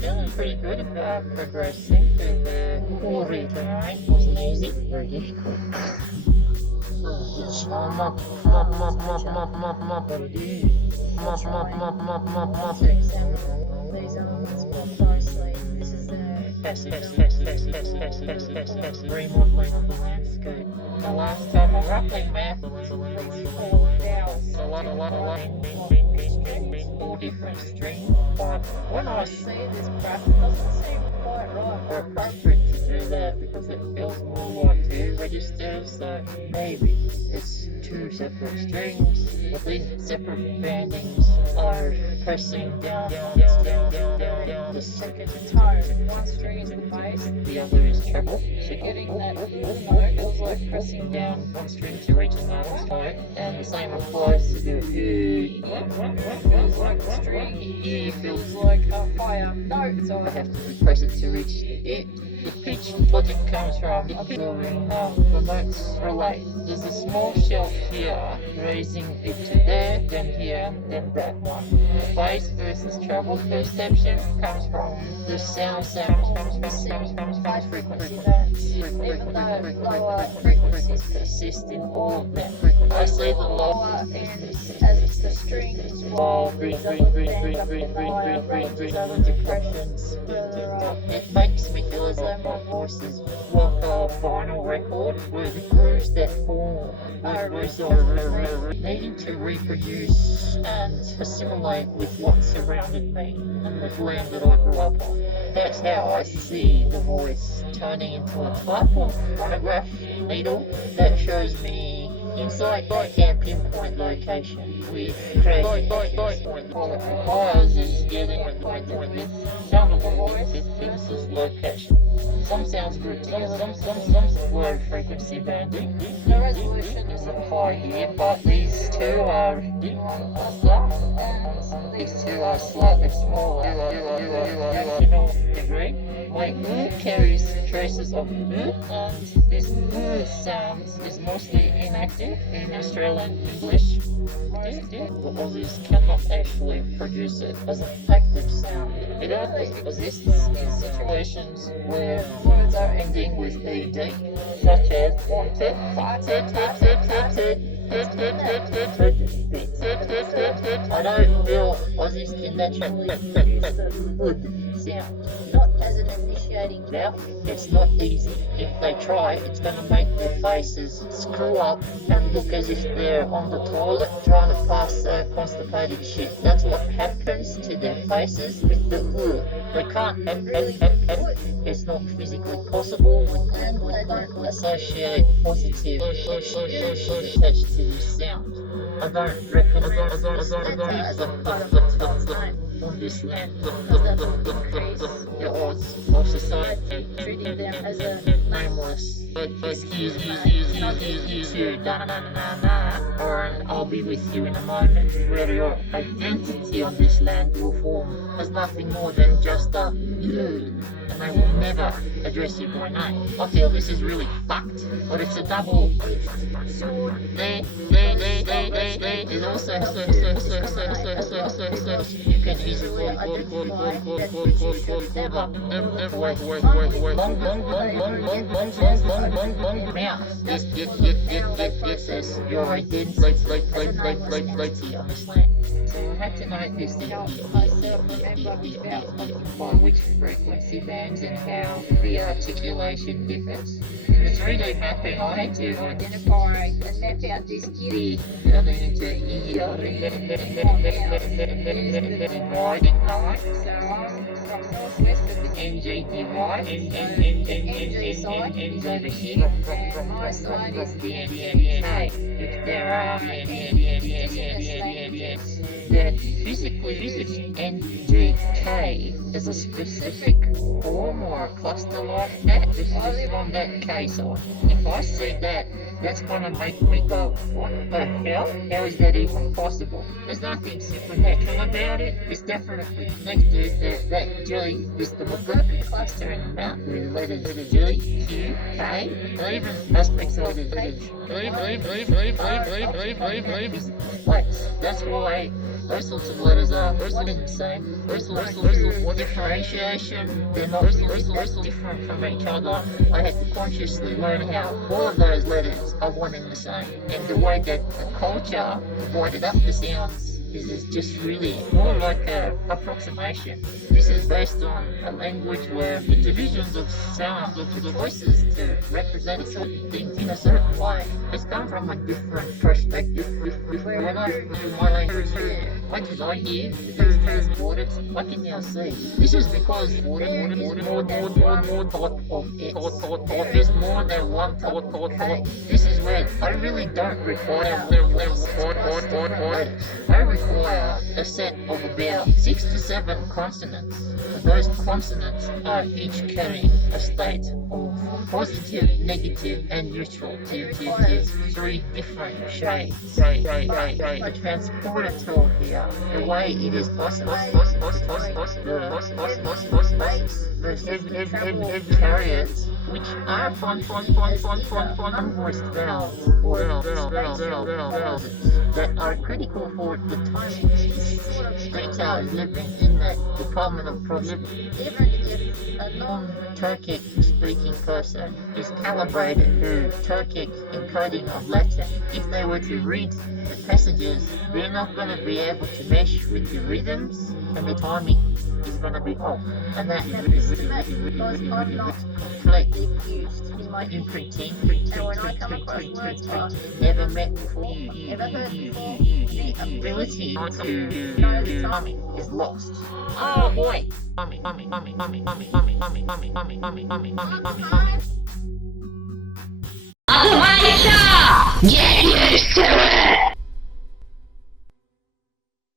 feeling pretty good about progressing through the Türkürüğüik. Wasn't easy, very difficult. These elements more closely. This is the remodeling of the landscape. The last time I roughly mapped all vowels. All different strings. But when I see this graph, it doesn't seem quite right or appropriate to do that because it feels more like two registers. So maybe it's two separate strings, but these separate bandings are pressing down the second tone. One string is the bass, the other is treble. So getting that note feels like pressing down one string to reach another note, and the same applies to the feels like the string E feels like a higher note, so I have to press it to reach it. The pitch logic comes from observing how the notes relate. There's a small shelf here, raising it to there, then here, then that one. The bass versus treble perception comes from the sound frequency bands. Even though lower frequencies persist in all of them. I see the lower end as the strings, while these other bands up the higher ranges are the depressions further up. It makes me feel as though my voice is like a vinyl record where the grooves that form are needing to reproduce and assimilate with what surrounded me and the land that I grew up on. That's how I see the voice turning into a type of phonograph needle that shows me insight. I can pinpoint location with creative requires is getting a point with sound of the voice. This is location. Some sounds group together, some low frequency banding. The resolution isn't high here, but these two are and these two are slightly smaller. Degree. My carries traces of and this sound is mostly inactive in Australian English. The Aussies cannot actually produce it as an active sound. It only exists in situations where words are ending with ed, such as wanted, I don't feel Aussies can naturally produce the good sound. Not as an initiating vowel, it's not easy. If they try, it's going to make their faces screw up and look as if they're on the toilet trying to pass constipated shit. That's what happens to their faces with the They can't it's not physically possible and they don't associate positive attached to the sound. I don't reckon on this land increase the odds of society treating them as a nameless excuse or an I'll be with you in a moment, where your identity on this land will form as nothing more than just a you, and they will never address you by name. I feel this is really fucked, but it's a double sword. There's also you can easily this is your identity on this land. So I had to note this by which frequency bands and how the articulation differs. In the 3D mapping, I had to identify and map out this kitty going into dividing line. So I'm from northwest of the NG divide, and NG's over here, and my side is the NK. If there are that physically NGK is a specific form or a cluster like that. This is on that K side. If I see that, that's gonna make me go, what the hell? How is that even possible? There's nothing supernatural about it. It's definitely connected that G is the morphological cluster in the mouth with the letters G, Q, K, or even aspects of the H. That's why those sorts of letters are the same. Differentiation, they're not different from each other. I had to consciously learn how all of those letters are one and the same. And the way that the culture divided up the sounds is just really more like an approximation. This is based on a language where the divisions of sounds of the voices to represent certain things in a certain way has come from a different perspective. When I do my language, what did I hear? There's words I can now see. This is because more type of it. There's more than one type of. This is where I really don't require I require a set of about 6 to 7 consonants. Those consonants are each carrying a state of positive, negative, and neutral. There's 3 different shades. A transporter tool here, the way it is the carriers, which are unvoiced vowels or vowels that are critical for the timing. Detail is living in the Department of Proximity. Even if a non-Turkic speaking person is calibrated through Turkic encoding of Latin, if they were to read the passages, they're not going to be able to mesh with the rhythms, and the timing is going to be off. And that is really completely used in my imprinting. Never met before. The ability to know the timing is lost. Oh boy! Get used to it!